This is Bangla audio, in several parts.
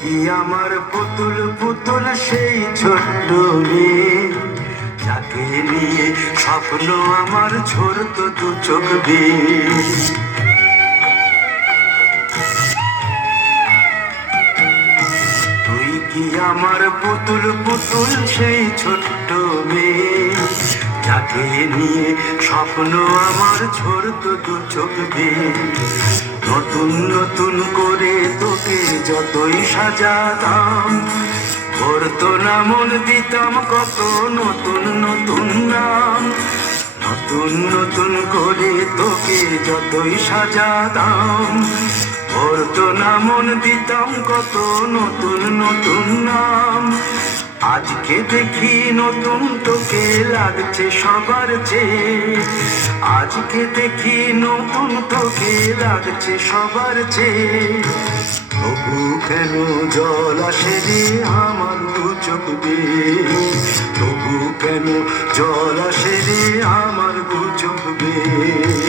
কি আমার পুতুল পুতুল সেই ছোট্ট মেয়ে, যাকে নিয়ে স্বপ্ন আমার ঝরতো দু চোখ বেয়ে। তুই কি আমার পুতুল পুতুল সেই ছোট্ট মেয়ে, যাকে নিয়ে স্বপ্ন আমার ঝরতো দু চোখ বেয়ে। নতুন নতুন করে তোকে যতই সাজাতাম, করতো না মন দিতাম কত নতুন নতুন নাম। নতুন নতুন করে তোকে যতই সাজাতাম, করতো না মন দিতাম কত নতুন নতুন নাম। আজকে দেখি নতুন তোকে লাগছে সবার চেয়ে, আজকে দেখি নতুন তোকে লাগছে সবার চেয়ে। তবু কেন জল আসে রে আমার দু চোখ বেয়ে, তবু কেন জল আসে রে আমার দু চোখ বেয়ে।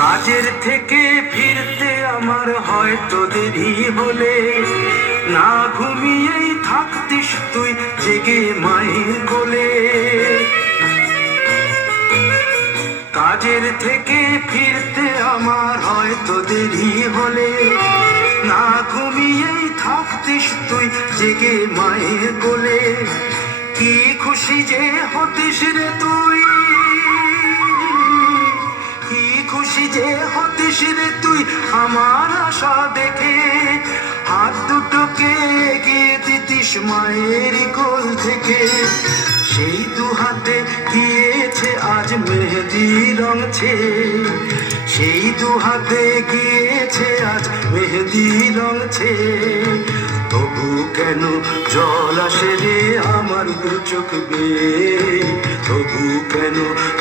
কাজের থেকে ফিরতে আমার হয়তো দেরি হলে, না ঘুমিয়েই থাকতিস তুই জেগে মায়ের কোলে। কাজের থেকে ফিরতে আমার হয়তো দেরি হলে, না ঘুমিয়েই থাকতিস তুই জেগে মায়ের কোলে। কি খুশি যে হতিস রে তুই, খুশি যে হতিস রে তুই আমার আশা দেখে। হাত দুটোকে এগিয়ে দিতিস মায়ের কোল থেকে, সেই দু হাতে গিয়েছে আজ মেহেদি রং ছেয়ে। সেই দু হাতে গিয়েছে আজ মেহেদি রং ছেয়ে। তবু কেন জল আসে রে আমার দু চোখ বেয়ে, তবু কেন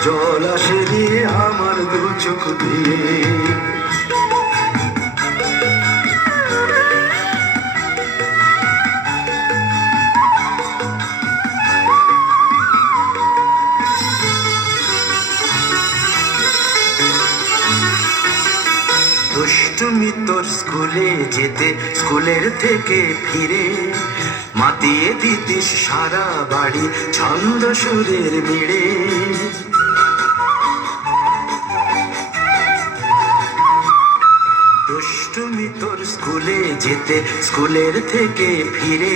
জল আসে রে আমার দু চোখ বেয়ে। দুষ্টুমি তোর স্কুলে যেতে, স্কুলের থেকে ফিরে মাতিয়ে দিতিস সারা বাড়ি ছন্দ সুরের মিড়ে। দুষ্টুমি তোর স্কুলে যেতে, স্কুলের থেকে ফিরে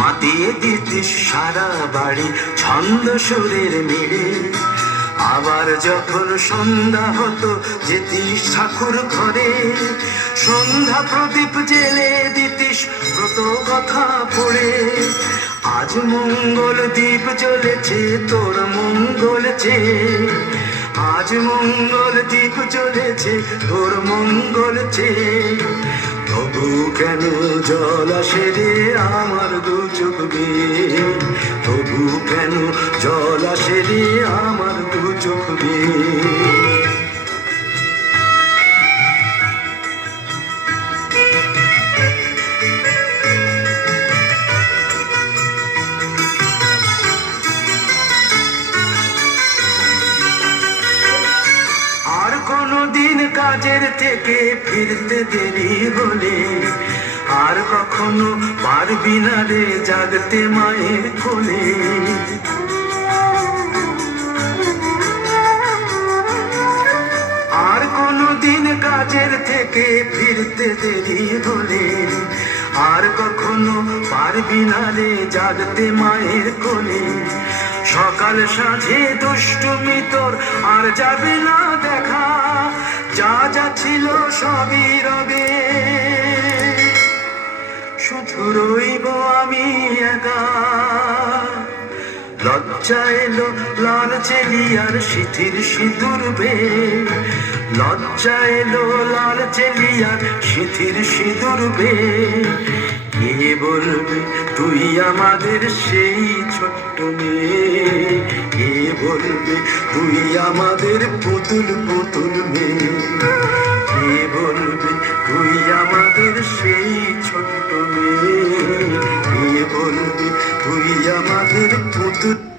মাতিয়ে দিতিস সারা বাড়ি ছন্দ সুরের মিড়ে। আবার যখন সন্ধ্যা হতো যেতিস ঠাকুর ঘরে, সন্ধ্যা প্রদীপ জেলে দিতিস ব্রত কথা পড়ে। আজ মঙ্গল দ্বীপ জ্বলেছে তোর মঙ্গল চেয়ে, আজ মঙ্গল দ্বীপ জ্বলেছে তোর মঙ্গল চেয়ে। তবু কেন জল আসে রে আমার দু চোখ বেয়ে, তবু কেন জল আসে রে আমার দু চোখ বেয়ে। আর কোনদিন কাজের থেকে ফিরতে দেরি হলে, আর কখনো পারবি না রে জাগতে মায়ের কোলে। আর কোনদিন কাজের থেকে ফিরতে দেরি হলে, আর কখনো পারবি না রে জাগতে মায়ের কোলে। সকাল সাঁঝে দুষ্টুমি তোর আর যাবে না দেখা, যা যা ছিল সবই রবে, শুধু রইব আমি একা। লজ্জা এলো লাল চেলিয়ার সিথির সিঁদুর বেয়ে, লজ্জা এলো লাল চেলিয়ার সিথির সিঁদুর বেয়ে। কে বলবে তুই আমাদের সেই ছোট্ট মেয়ে, কে বলবে তুই আমাদের পুতুল পুতুল মেয়ে, কে বলবে তুই আমাদের সেই ছোট্ট মেয়ে। তুই